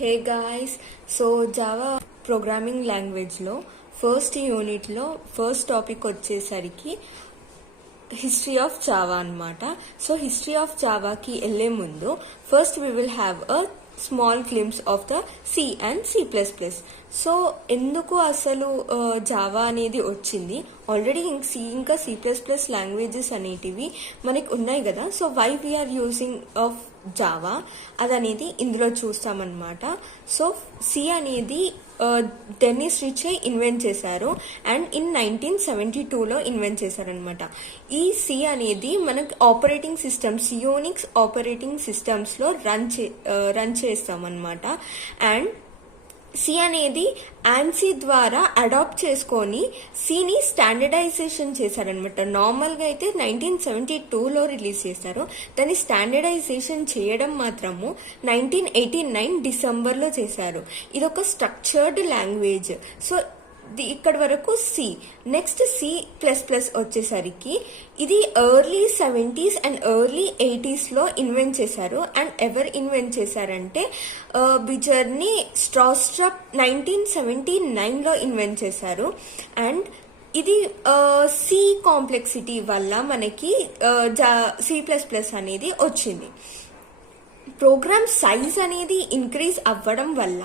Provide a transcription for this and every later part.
హే guys, so Java programming లాంగ్వేజ్లో first యూనిట్లో first topic వచ్చేసరికి హిస్టరీ ఆఫ్ జావా అనమాట. సో హిస్టరీ ఆఫ్ జావాకి వెళ్ళే ముందు first we will have a small glimpse of the C and C++. So ఎందుకు అసలు జావా అనేది వచ్చింది? ఆల్రెడీ ఇంకా C++ లాంగ్వేజెస్ అనేటివి మనకి ఉన్నాయి కదా. So why we are using of Java అదనేది ఇందులో చూస్తామన్నమాట. సో సి అనేది డెన్నిస్ రిచే ఇన్వెంట్ చేశారు అండ్ ఇన్ 1972లో ఇన్వెంట్ చేశారనమాట. ఈ సి అనేది మనకి ఆపరేటింగ్ సిస్టమ్స్, యూనిక్స్ ఆపరేటింగ్ సిస్టమ్స్లో రన్ చేస్తామన్నమాట. అండ్ సి అనేది ఆన్సీ ద్వారా అడాప్ట్ చేసుకొని సిని స్టాండర్డైజేషన్ చేశారనమాట. నార్మల్గా అయితే 1972లో రిలీజ్ చేశారు. దాన్ని స్టాండర్డైజేషన్ చేయడం మాత్రము 1989 డిసెంబర్లో చేశారు. ఇది ఒక స్ట్రక్చర్డ్ లాంగ్వేజ్. సో ఇక్కడ వరకు సి. నెక్స్ట్ C++ వచ్చేసరికి ఇది ఎర్లీ 70s అండ్ ఎర్లీ 80sలో ఇన్వెంట్ చేశారు. అండ్ ఎవరు ఇన్వెంట్ చేశారంటే బిజర్ని స్ట్రాస్ట్రప్ 1979లో ఇన్వెంట్ చేశారు. అండ్ ఇది సి కాంప్లెక్సిటీ వల్ల మనకి C++ అనేది వచ్చింది. ప్రోగ్రామ్ సైజ్ అనేది ఇంక్రీజ్ అవ్వడం వల్ల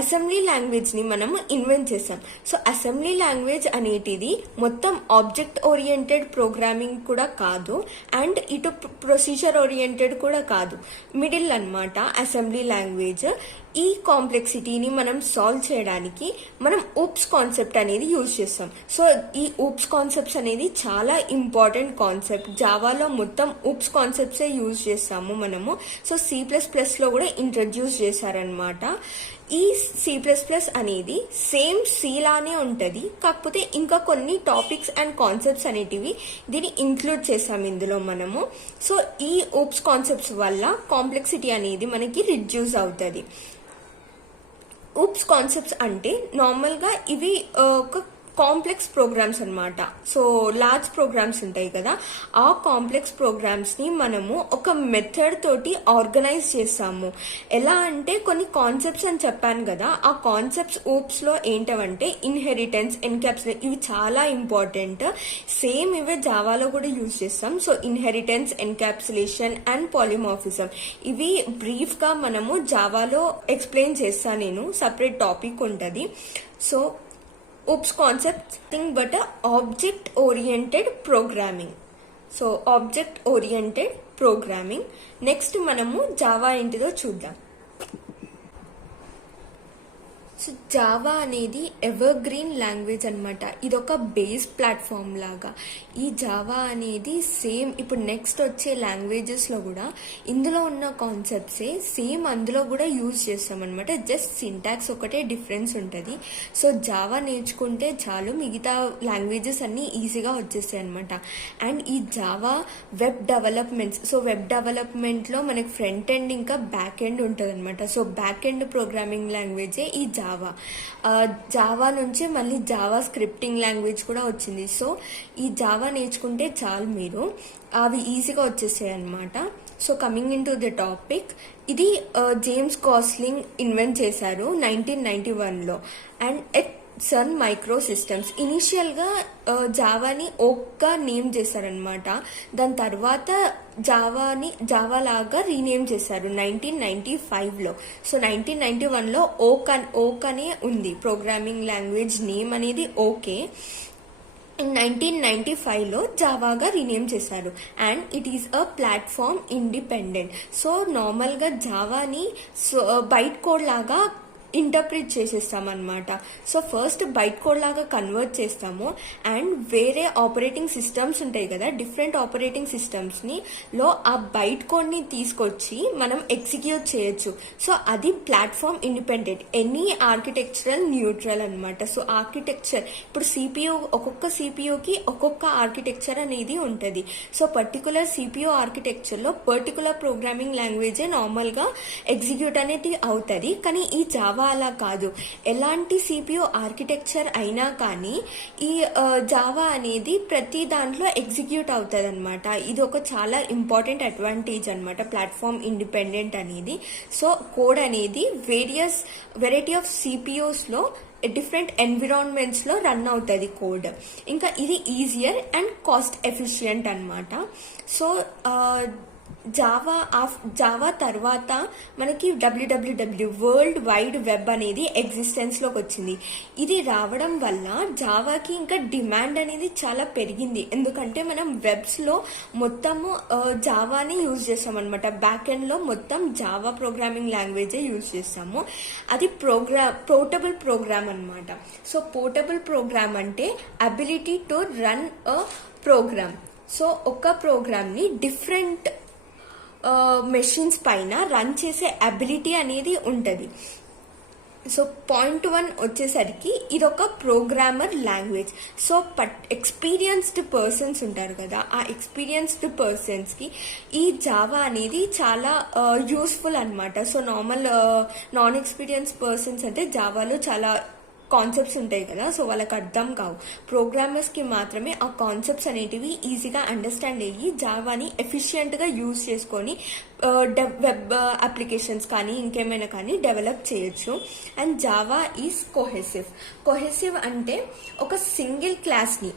అసెంబ్లీ లాంగ్వేజ్ ని మనం ఇన్వెంట్ చేసాం. సో అసెంబ్లీ లాంగ్వేజ్ అనేటిది మొత్తం ఆబ్జెక్ట్ ఓరియంటెడ్ ప్రోగ్రామింగ్ కూడా కాదు అండ్ ఇటు ప్రొసీజర్ ఓరియంటెడ్ కూడా కాదు, మిడిల్ అన్నమాట అసెంబ్లీ లాంగ్వేజ్. ఈ కాంప్లెక్సిటీని మనం సాల్వ్ చేయడానికి మనం ఊప్స్ కాన్సెప్ట్ అనేది యూజ్ చేస్తాం. సో ఈ ఊప్స్ కాన్సెప్ట్స్ అనేది చాలా ఇంపార్టెంట్ కాన్సెప్ట్. జావాలో మొత్తం ఊప్స్ కాన్సెప్ట్సే యూజ్ చేస్తాము మనము. సో C++లో కూడా ఇంట్రడ్యూస్ చేశారనమాట. ఈ C++ అనేది సేమ్ సి లానే ఉంటుంది, కాకపోతే ఇంకా కొన్ని టాపిక్స్ అండ్ కాన్సెప్ట్స్ అనేటివి దీన్ని ఇంక్లూడ్ చేసాం ఇందులో మనము. సో ఈ ఊప్స్ కాన్సెప్ట్స్ వల్ల కాంప్లెక్సిటీ అనేది మనకి రిడ్యూస్ అవుతుంది. ఊప్స్ కాన్సెప్ట్స్ అంటే నార్మల్గా ఇవి ఒక కాంప్లెక్స్ ప్రోగ్రామ్స్ అనమాట. సో లార్జ్ ప్రోగ్రామ్స్ ఉంటాయి కదా, ఆ కాంప్లెక్స్ ప్రోగ్రామ్స్ ని మనము ఒక మెథడ్ తోటి ఆర్గనైజ్ చేస్తాము. ఎలా అంటే కొన్ని కాన్సెప్ట్స్ అని చెప్పాను కదా, ఆ కాన్సెప్ట్స్ ఊప్స్ లో ఏంటంటే ఇన్హెరిటెన్స్, ఎన్క్యాప్సులేషన్, ఇవి చాలా ఇంపార్టెంట్. సేమ్ ఇవే జావాలో కూడా యూజ్ చేస్తాం. So inheritance, encapsulation and polymorphism ఇవి బ్రీఫ్ గా మనము జావాలో ఎక్స్ప్లెయిన్ చేస్తాను నేను, సపరేట్ టాపిక్ ఉంటుంది. So oops concept thing but a object oriented programming. So object oriented programming. Next మనము జావా ఏంటిదో చూద్దాం. సో జావా అనేది ఎవర్ గ్రీన్ లాంగ్వేజ్ అనమాట. ఇది ఒక బేస్ ప్లాట్ఫామ్ లాగా. ఈ జావా అనేది సేమ్ ఇప్పుడు నెక్స్ట్ వచ్చే లాంగ్వేజెస్లో కూడా ఇందులో ఉన్న కాన్సెప్ట్సే సేమ్ అందులో కూడా యూజ్ చేస్తాం అనమాట. జస్ట్ సింటాక్స్ ఒకటే డిఫరెన్స్ ఉంటుంది. సో జావా నేర్చుకుంటే చాలు, మిగతా లాంగ్వేజెస్ అన్నీ ఈజీగా వచ్చేస్తాయి అనమాట. అండ్ ఈ Java web developments, so web డెవలప్మెంట్లో మనకి ఫ్రంట్ ఎండ్ ఇంకా బ్యాక్ ఎండ్ ఉంటుంది అనమాట. సో బ్యాక్ ఎండ్ ప్రోగ్రామింగ్ లాంగ్వేజే ఈ జావా నుంచి మళ్ళీ జావా స్క్రిప్టింగ్ లాంగ్వేజ్ కూడా వచ్చింది. సో ఈ జావా నేర్చుకుంటే చాలు, మీరు అవి ఈజీగా వచ్చేసాయి అనమాట. So coming in to the topic, ఇది జేమ్స్ గాస్లింగ్ ఇన్వెంట్ చేశారు 1991లో and at Sun Microsystems. ఇనిషియల్గా జావాని ఓక్గా నేమ్ చేశారనమాట. దాని తర్వాత జావా లాగా రీనేమ్ చేశారు 1995లో. సో 1991లో ఓక్ అనే ఉంది ప్రోగ్రామింగ్ లాంగ్వేజ్ నేమ్ అనేది. ఓకే, ఇన్ 1995లో జావాగా రీనేమ్ చేశారు and it is a platform independent. So నార్మల్గా జావాని బైట్ కోడ్ లాగా ఇంటర్ప్రిట్ చేసేస్తామన్నమాట. సో ఫస్ట్ బైట్ కోడ్ లాగా కన్వర్ట్ చేస్తాము అండ్ వేరే ఆపరేటింగ్ సిస్టమ్స్ ఉంటాయి కదా, డిఫరెంట్ ఆపరేటింగ్ సిస్టమ్స్ లో ఆ బైట్ కోడ్ ని తీసుకొచ్చి మనం ఎగ్జిక్యూట్ చేయొచ్చు. సో అది platform independent, any architectural neutral అనమాట. సో ఆర్కిటెక్చర్ ఇప్పుడు సిపియు, ఒక్కొక్క సిపియుకి ఒక్కొక్క ఆర్కిటెక్చర్ అనేది ఉంటుంది. సో పర్టికులర్ సిపియు ఆర్కిటెక్చర్ లో పర్టికులర్ ప్రోగ్రామింగ్ లాంగ్వేజే నార్మల్ గా ఎగ్జిక్యూట్ అనేది అవుతుంది. కానీ ఈ జావా జావా అలా కాదు, ఎలాంటి సిపియు ఆర్కిటెక్చర్ అయినా కానీ ఈ జావా అనేది ప్రతి దాంట్లో ఎగ్జిక్యూట్ అవుతుంది అనమాట. ఇది ఒక చాలా ఇంపార్టెంట్ అడ్వాంటేజ్ అనమాట ప్లాట్ఫామ్ ఇండిపెండెంట్ అనేది. సో కోడ్ అనేది వెరైటీ ఆఫ్ సిపియూస్లో డిఫరెంట్ ఎన్విరాన్మెంట్స్లో రన్ అవుతుంది కోడ్. ఇంకా ఇది ఈజియర్ అండ్ కాస్ట్ ఎఫిషియంట్ అనమాట. సో జావా తర్వాత మనకి డబ్ల్యూడబ్ల్యూడబ్ల్యూ వరల్డ్ వైడ్ వెబ్ అనేది ఎగ్జిస్టెన్స్లోకి వచ్చింది. ఇది రావడం వల్ల జావాకి ఇంకా డిమాండ్ అనేది చాలా పెరిగింది. ఎందుకంటే మనం వెబ్స్లో మొత్తము జావాని యూజ్ చేస్తాం అనమాట. బ్యాక్ ఎండ్లో మొత్తం జావా ప్రోగ్రామింగ్ లాంగ్వేజే యూజ్ చేస్తాము. అది పోర్టబుల్ ప్రోగ్రామ్ అనమాట. సో పోర్టబుల్ ప్రోగ్రామ్ అంటే ability to run a program. So ఒక ప్రోగ్రామ్ని డిఫరెంట్ మెషిన్స్ పైన రన్ చేసే అబిలిటీ అనేది ఉంటుంది. సో పాయింట్ 1 వచ్చేసరికి ఇదొక programmer language. So experienced persons ఉంటారు కదా, ఆ ఎక్స్పీరియన్స్డ్ పర్సన్స్కి ఈ జావా అనేది చాలా యూస్ఫుల్ అనమాట. సో నాన్ ఎక్స్పీరియన్స్ పర్సన్స్ అంటే జావాలో చాలా కాన్సెప్ట్స్ ఉంటాయి కదా, సో వాళ్ళకి అర్థం కావు. ప్రోగ్రామర్స్కి మాత్రమే ఆ కాన్సెప్ట్స్ అనేటివి ఈజీగా అండర్స్టాండ్ అయ్యి జావాని ఎఫిషియెంట్గా యూజ్ చేసుకొని వెబ్ అప్లికేషన్స్ కానీ ఇంకేమైనా కానీ డెవలప్ చేయొచ్చు. అండ్ జావా ఈజ్ కొహెసివ్ అంటే ఒక సింగిల్ క్లాస్ని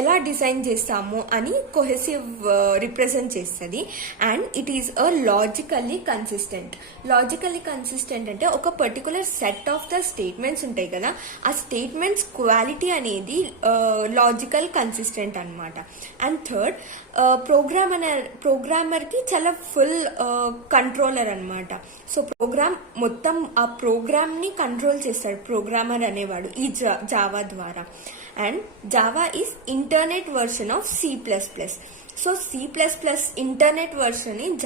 ఎలా డిజైన్ చేస్తాము అని కొహెసివ్ రిప్రజెంట్ చేస్తుంది. And it is logically consistent అంటే ఒక particular set of the statements ఉంటాయి కదా, ఆ స్టేట్మెంట్స్ క్వాలిటీ అనేది లాజికల్ కన్సిస్టెంట్ అనమాట. అండ్ థర్డ్, ప్రోగ్రామర్కి చాలా ఫుల్ కంట్రోలర్ అనమాట. సో మొత్తం ఆ ప్రోగ్రామ్ని కంట్రోల్ చేస్తాడు ప్రోగ్రామర్ అనేవాడు ఈ జావా ద్వారా. And Java is internet version of C++. So C++ internet version in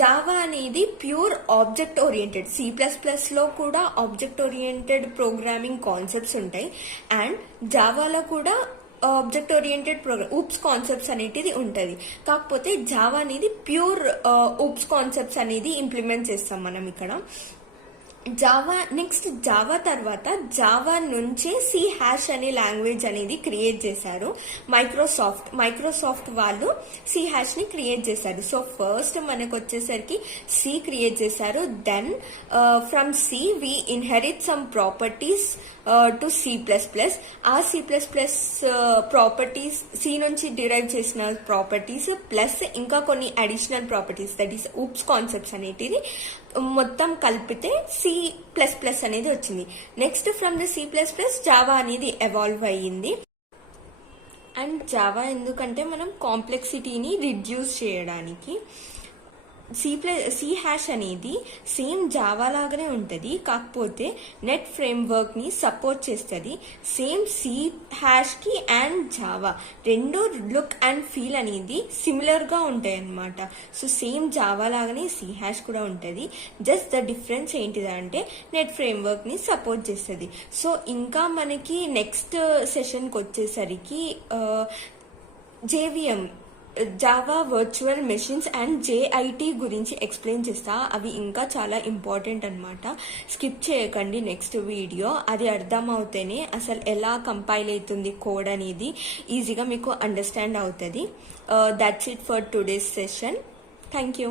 Java అనేది ప్యూర్ ఆబ్జెక్ట్ ఓరియంటెడ్. C++లో కూడా ఆబ్జెక్ట్ ఓరియంటెడ్ ప్రోగ్రామింగ్ కాన్సెప్ట్స్ ఉంటాయి, అండ్ జావాలో కూడా ఆబ్జెక్ట్ ఓరియంటెడ్ ఊప్స్ కాన్సెప్ట్స్ అనేది ఉంటుంది. కాకపోతే జావా అనేది ప్యూర్ ఊప్స్ కాన్సెప్ట్స్ అనేది ఇంప్లిమెంట్ చేస్తాం మనం ఇక్కడ. జావా తర్వాత జావా నుంచే C# అనే లాంగ్వేజ్ అనేది క్రియేట్ చేశారు మైక్రోసాఫ్ట్ వాళ్ళు. C# ని క్రియేట్ చేశారు. సో ఫస్ట్ మనకు వచ్చేసరికి C క్రియేట్ చేశారు. Then from C we inherit some properties to C++. ఆ C++ ప్రాపర్టీస్ C నుంచి డిరైవ్ చేసిన ప్రాపర్టీస్ ప్లస్ ఇంకా కొన్ని additional properties, that is OOPS concepts అనేటిది మొత్తం కలిపితే C++ అనేది వచ్చింది. Next from the C++ Java అనేది ఎవాల్వ్ అయ్యింది. అండ్ జావా ఎందుకంటే మనం కాంప్లెక్సిటీని రిడ్యూస్ చేయడానికి. C# అనేది సేమ్ జావా లాగానే ఉంటుంది, కాకపోతే నెట్ ఫ్రేమ్వర్క్ని సపోర్ట్ చేస్తుంది. సేమ్ C#కి అండ్ జావా రెండు లుక్ అండ్ ఫీల్ అనేది సిమిలర్గా ఉంటాయి అన్నమాట. సో సేమ్ జావా లాగానే C# కూడా ఉంటుంది. జస్ట్ ద డిఫరెన్స్ ఏంటిదంటే నెట్ ఫ్రేమ్వర్క్ని సపోర్ట్ చేస్తుంది. సో ఇంకా మనకి నెక్స్ట్ సెషన్కి వచ్చేసరికి JVM Java virtual machines and JIT గురించి ఎక్స్ప్లెయిన్ చేస్తా. అవి ఇంకా చాలా ఇంపార్టెంట్ అనమాట. స్కిప్ చేయకండి నెక్స్ట్ వీడియో. అది అర్థం అవుతేనే అసలు ఎలా కంపైల్ అవుతుంది కోడ్ అనేది ఈజీగా మీకు అండర్స్టాండ్ అవుతుంది. That's it for today's session. Thank you.